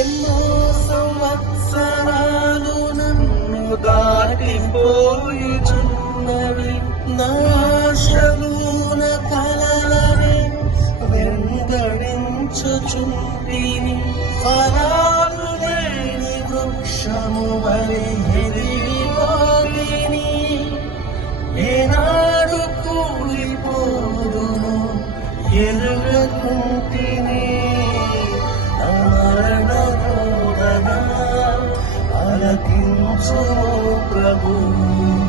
ఎన్నో సంవత్సరాలు నన్ను దాటిపోయుచున్నవి. నాశలు కలలని వెంబడించుచుంటిని ఫలాలు లేని వృక్షము వలె ఎదిరిపోయిని ఏనాడు కూలిపోదును ఎరుగకుంటిని. Senhor, Prabhu.